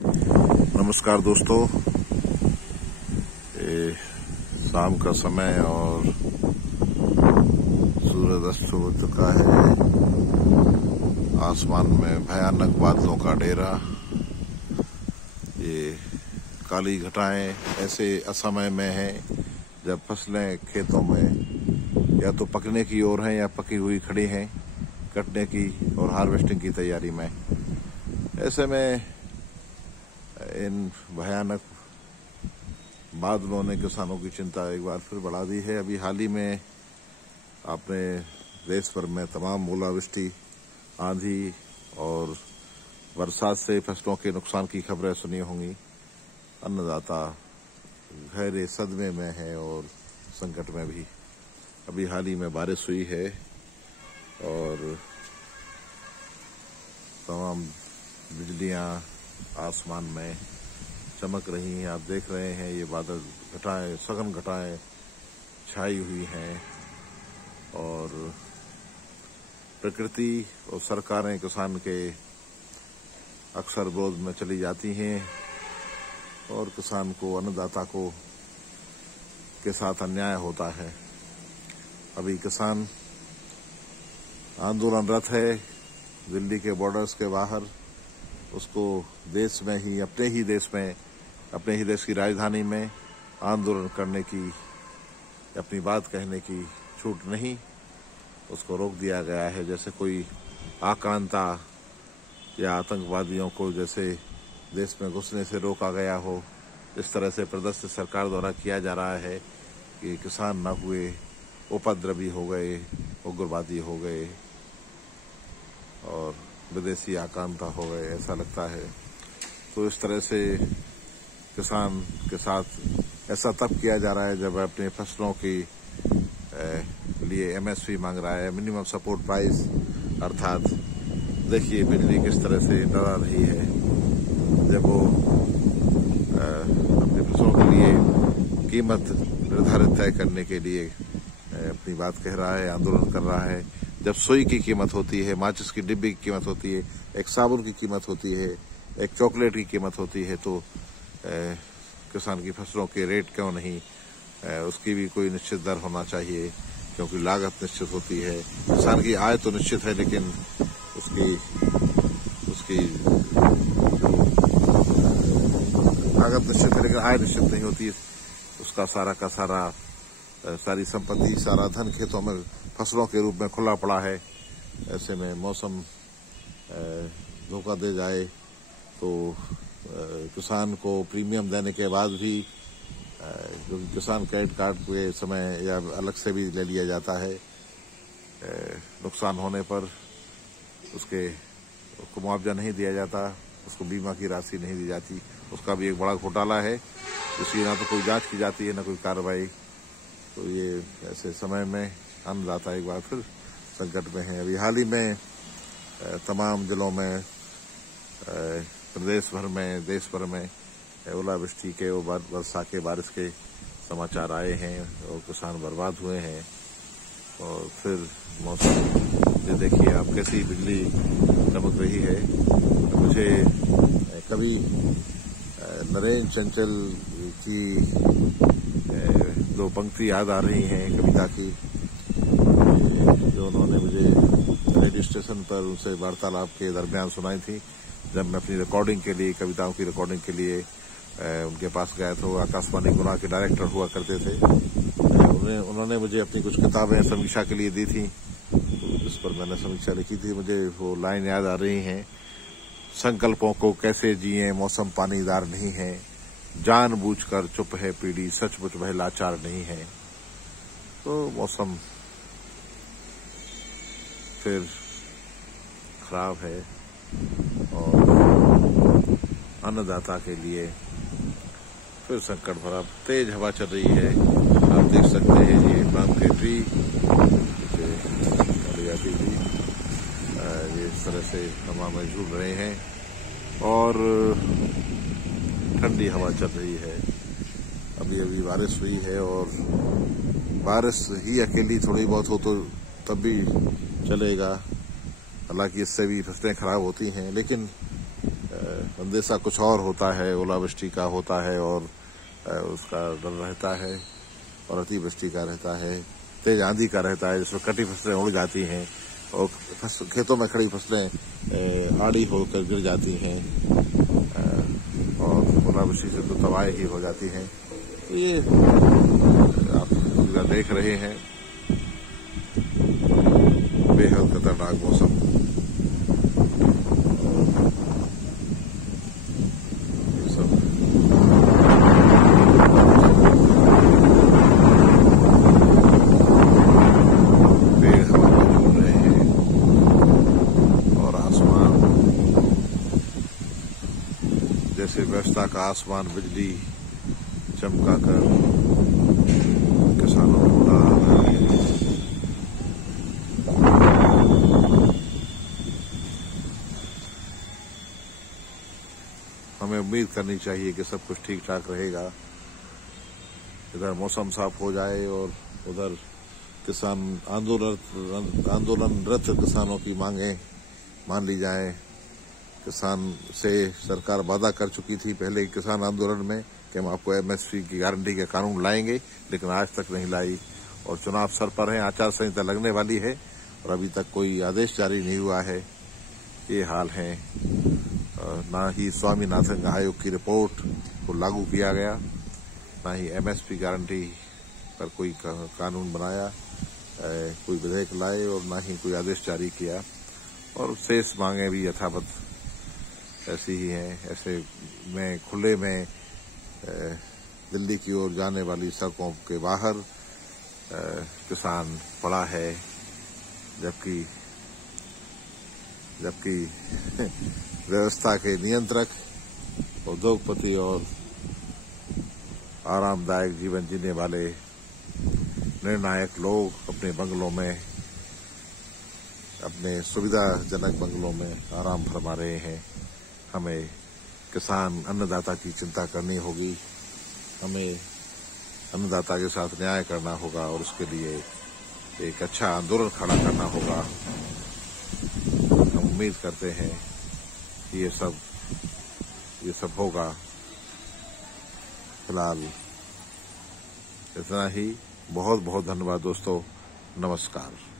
नमस्कार दोस्तों, ये शाम का समय और सूरज अस्त हो चुका है। आसमान में भयानक बादलों का डेरा। ये काली घटाएं ऐसे असमय में हैं जब फसलें खेतों में या तो पकने की ओर हैं या पकी हुई खड़ी हैं, कटने की और हार्वेस्टिंग की तैयारी में। ऐसे में इन भयानक बादलों ने किसानों की चिंता एक बार फिर बढ़ा दी है। अभी हाल ही में आपने देश भर में तमाम ओलावृष्टि, आंधी और बरसात से फसलों के नुकसान की खबरें सुनी होंगी। अन्नदाता गहरे सदमे में है और संकट में भी। अभी हाल ही में बारिश हुई है और तमाम बिजलियां आसमान में चमक रही हैं। आप देख रहे हैं ये बादल घटाएं, सघन घटाएं छाई हुई हैं और प्रकृति और सरकारें किसान के अक्सर विरोध में चली जाती हैं और किसान को, अन्नदाता को के साथ अन्याय होता है। अभी किसान आंदोलनरत है दिल्ली के बॉर्डर्स के बाहर। उसको देश में ही, अपने ही देश की राजधानी में आंदोलन करने की, अपनी बात कहने की छूट नहीं, उसको रोक दिया गया है। जैसे कोई आक्रांता या आतंकवादियों को जैसे देश में घुसने से रोका गया हो, इस तरह से प्रदर्शन सरकार द्वारा किया जा रहा है कि किसान न हुए, उपद्रवी हो गए, उग्रवादी हो गए और विदेशी आक्रांता हो गए, ऐसा लगता है। तो इस तरह से किसान के साथ ऐसा तब किया जा रहा है जब अपने फसलों की लिए एमएसपी मांग रहा है, मिनिमम सपोर्ट प्राइस। अर्थात देखिए बिजली किस तरह से डरा रही है जब वो अपनी फसलों के लिए कीमत निर्धारित तय करने के लिए अपनी बात कह रहा है, आंदोलन कर रहा है। जब सुई की कीमत होती है, माचिस की डिब्बी की कीमत होती है, एक साबुन की कीमत होती है, एक चॉकलेट की कीमत होती है, तो किसान की फसलों के रेट क्यों नहीं? उसकी भी कोई निश्चित दर होना चाहिए, क्योंकि लागत निश्चित होती है। किसान की आय तो निश्चित है, लेकिन उसकी लागत निश्चित है लेकिन आय निश्चित नहीं होती। उसका सारा का सारा, सारी संपत्ति, सारा धन खेतों में फसलों के रूप में खुला पड़ा है। ऐसे में मौसम धोखा दे जाए तो किसान को प्रीमियम देने के बाद भी, क्योंकि किसान क्रेडिट कार्ड के समय या अलग से भी ले लिया जाता है, नुकसान होने पर उसको मुआवजा नहीं दिया जाता, उसको बीमा की राशि नहीं दी जाती। उसका भी एक बड़ा घोटाला है। इसकी ना तो कोई जांच की जाती है, ना कोई कार्रवाई। तो ये ऐसे समय में अन्नदाता एक बार फिर संकट में है। अभी हाल ही में तमाम जिलों में, प्रदेश भर में, देश भर में ओलावृष्टि के, वर्षा के, बारिश के समाचार आए हैं और किसान बर्बाद हुए हैं। और फिर मौसम ये देखिए आप, कैसी बिजली चमक रही है। मुझे कभी नरेंद्र चंचल की दो पंक्ति याद आ रही हैं कविता की, जो उन्होंने मुझे रेडियो स्टेशन पर उनसे वार्तालाप के दरमियान सुनाई थी, जब मैं अपनी रिकॉर्डिंग के लिए, कविताओं की रिकॉर्डिंग के लिए उनके पास गया था। आकाशवाणी गुना के डायरेक्टर हुआ करते थे। उन्होंने मुझे अपनी कुछ किताबें समीक्षा के लिए दी थी, जिस पर मैंने समीक्षा लिखी थी। मुझे वो लाइन याद आ रही हैं, संकल्पों को कैसे जिए, मौसम पानीदार नहीं है, जानबूझकर चुप है पीढ़ी, सचमुच वह लाचार नहीं है। तो मौसम फिर खराब है और अन्नदाता के लिए फिर संकट भरा। तेज हवा चल रही है, आप देख सकते हैं। ये पाम के ट्री जाती थी, ये इस तरह से हवा में झूल रहे हैं और ठंडी हवा चल रही है। अभी अभी बारिश हुई है और बारिश ही अकेली थोड़ी बहुत हो तो तब भी चलेगा। हालांकि इससे भी फसलें खराब होती हैं, लेकिन अंदेशा कुछ और होता है, ओलावृष्टि का होता है और उसका डर रहता है, और अतिवृष्टि का रहता है, तेज आंधी का रहता है, जिसमें कटी फसलें उड़ जाती हैं और खेतों में खड़ी फसलें आड़ी होकर गिर जाती हैं और ओलावृष्टि से तो तबाही ही हो जाती हैं। ये आप देख रहे हैं बेहद खतरनाक मौसम। जैसे व्यवस्था का आसमान बिजली चमकाकर किसानों को उड़ा रहा है। हमें उम्मीद करनी चाहिए कि सब कुछ ठीक ठाक रहेगा, इधर मौसम साफ हो जाए और उधर किसान आंदोलनरत किसानों की मांगें मान ली जाएं। किसान से सरकार वादा कर चुकी थी पहले किसान आंदोलन में कि हम आपको एमएसपी की गारंटी के कानून लाएंगे, लेकिन आज तक नहीं लाई और चुनाव सर पर है, आचार संहिता लगने वाली है और अभी तक कोई आदेश जारी नहीं हुआ है। ये हाल है। ना ही स्वामीनाथन आयोग की रिपोर्ट को लागू किया गया, ना ही एमएसपी गारंटी पर कोई कानून बनाया, कोई विधेयक लाए और ना ही कोई आदेश जारी किया, और शेष मांगे भी यथावत ऐसी ही हैं। ऐसे में खुले में दिल्ली की ओर जाने वाली सड़कों के बाहर किसान पड़ा है, जबकि व्यवस्था के नियंत्रक, उद्योगपति और आरामदायक जीवन जीने वाले निर्णायक लोग अपने बंगलों में, अपने सुविधाजनक बंगलों में आराम फरमा रहे हैं। हमें किसान अन्नदाता की चिंता करनी होगी, हमें अन्नदाता के साथ न्याय करना होगा और उसके लिए एक अच्छा आंदोलन खड़ा करना होगा। हम उम्मीद करते हैं कि ये सब होगा। फिलहाल इतना ही। बहुत बहुत धन्यवाद दोस्तों। नमस्कार।